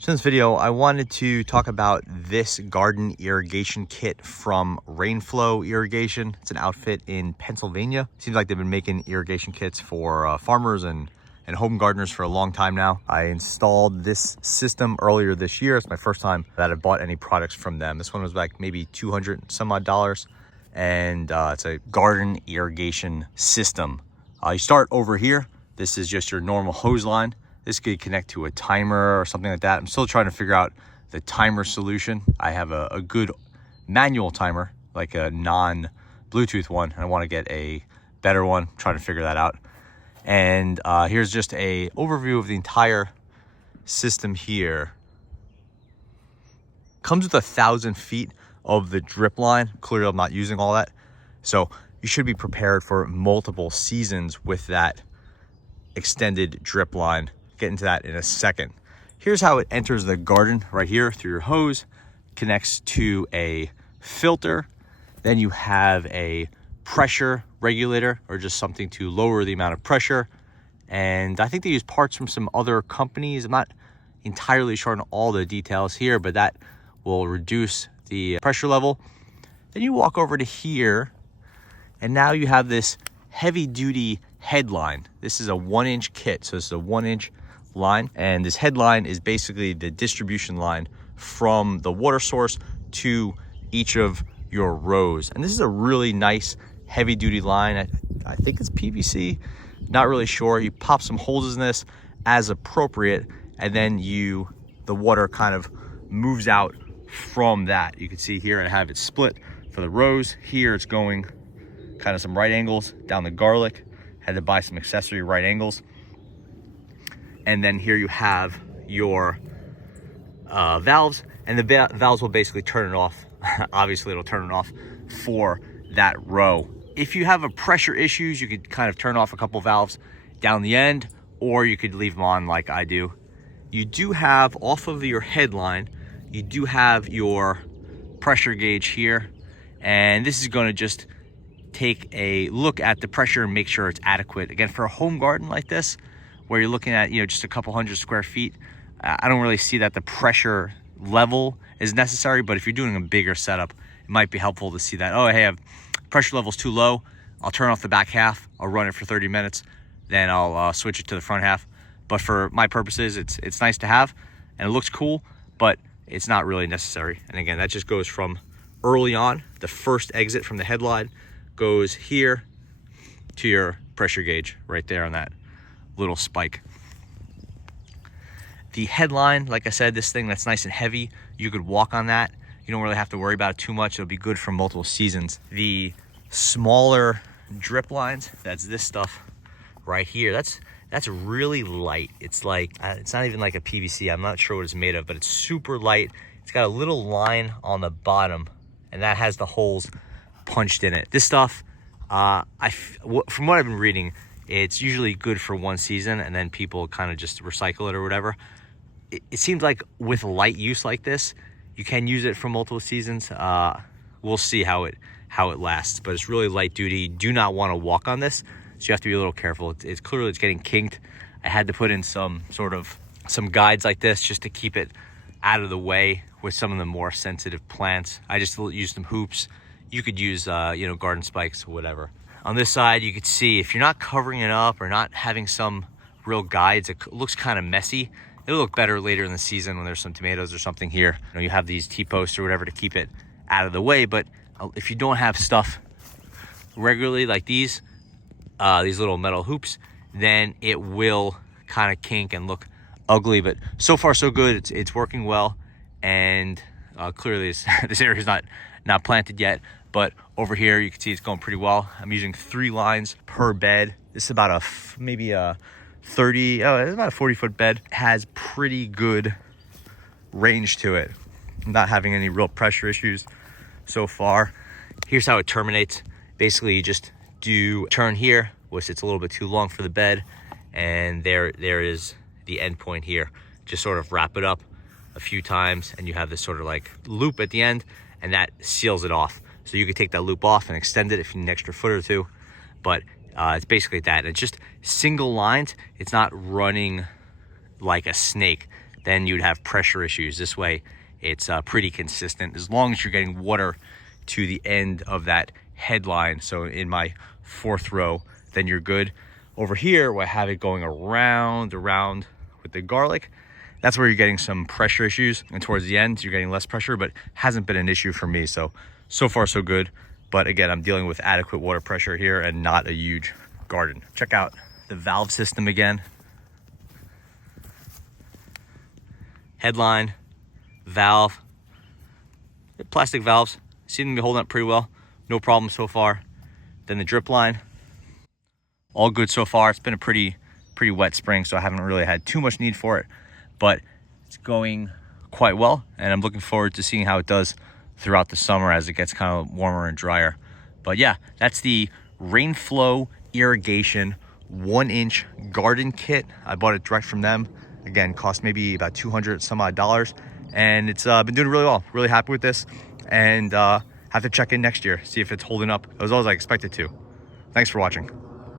So in this video, I wanted to talk about this garden irrigation kit from Rain-Flo Irrigation. It's an outfit in Pennsylvania. Seems like they've been making irrigation kits for farmers and home gardeners for a long time now. I installed this system earlier this year. It's my first time that I bought any products from them. This one was like maybe $200 some odd, and it's a garden irrigation system. You start over here. This is just your normal hose line. This could connect to a timer or something like that. I'm still trying to figure out the timer solution. I have a good manual timer, like a non-Bluetooth one. I want to get a better one, trying to figure that out. And here's just a overview of the entire system here. Comes with 1,000 feet of the drip line. Clearly I'm not using all that. So you should be prepared for multiple seasons with that extended drip line. Get into that in a second. Here's how it enters the garden right here through your hose, connects to a filter. Then you have a pressure regulator, or just something to lower the amount of pressure. And I think they use parts from some other companies. I'm not entirely sure on all the details here, but that will reduce the pressure level. Then you walk over to here, and now you have this heavy duty headline. This is a 1-inch kit, so this is a 1-inch line, and this headline is basically the distribution line from the water source to each of your rows. And this is a really nice heavy duty line. I think it's PVC, not really sure. You pop some holes in this as appropriate, and then the water kind of moves out from that. You can see here I have it split for the rows. Here it's going kind of some right angles down the garlic. Had to buy some accessory right angles. And then here you have your valves, and the valves will basically turn it off. Obviously it'll turn it off for that row. If you have pressure issues, you could kind of turn off a couple valves down the end, or you could leave them on like I do. You do have, off of your headline, you do have your pressure gauge here, and this is going to just take a look at the pressure and make sure it's adequate. Again, for a home garden like this, where you're looking at, just a couple hundred square feet, I don't really see that the pressure level is necessary. But if you're doing a bigger setup, it might be helpful to see that, oh, hey, pressure level's too low. I'll turn off the back half. I'll run it for 30 minutes. Then I'll switch it to the front half. But for my purposes, it's nice to have, and it looks cool, but it's not really necessary. And again, that just goes from early on. The first exit from the headline goes here to your pressure gauge right there on that little spike. The headline, like I said, this thing that's nice and heavy, you could walk on that. You don't really have to worry about it too much. It'll be good for multiple seasons. The smaller drip lines, that's this stuff right here. That's really light. It's like, it's not even like a PVC. I'm not sure what it's made of, but it's super light. It's got a little line on the bottom, and that has the holes punched in it. This stuff, from what I've been reading, it's usually good for one season, and then people kind of just recycle it or whatever. It seems like with light use like this, you can use it for multiple seasons. We'll see how it lasts, but it's really light duty. You do not want to walk on this, so you have to be a little careful. It's clearly getting kinked. I had to put in some guides like this just to keep it out of the way with some of the more sensitive plants. I just used some hoops. You could use garden spikes or whatever. On this side, you could see if you're not covering it up or not having some real guides, it looks kind of messy. It'll look better later in the season when there's some tomatoes or something here. You have these T-posts or whatever to keep it out of the way. But if you don't have stuff regularly like these little metal hoops, then it will kind of kink and look ugly. But so far so good. It's working well, and clearly this area is not planted yet. But over here, you can see it's going pretty well. I'm using 3 lines per bed. This is about maybe a 40-foot bed. It has pretty good range to it. I'm not having any real pressure issues so far. Here's how it terminates. Basically, you just do turn here, which it's a little bit too long for the bed, and there is the end point here. Just sort of wrap it up a few times, and you have this sort of like loop at the end, and that seals it off. So you could take that loop off and extend it if you need an extra foot or two, but it's basically that. It's just single lines. It's not running like a snake. then you'd have pressure issues. This way, it's pretty consistent as long as you're getting water to the end of that headline. So in my 4th row, then you're good. Over here, where I have it going around with the garlic, that's where you're getting some pressure issues, and towards the end you're getting less pressure, but hasn't been an issue for me. So far so good. But again, I'm dealing with adequate water pressure here and not a huge garden. Check out the valve system again. Headline, valve, plastic valves, seem to be holding up pretty well. No problem so far. Then the drip line, all good so far. It's been a pretty wet spring, so I haven't really had too much need for it, but it's going quite well, and I'm looking forward to seeing how it does throughout the summer as it gets kind of warmer and drier. But yeah, that's the Rain-Flo Irrigation 1-inch garden kit. I bought it direct from them. Again, cost maybe about $200 some odd, and it's been doing really well. Really happy with this, and have to check in next year, see if it's holding up as well as I expect it to. Thanks for watching.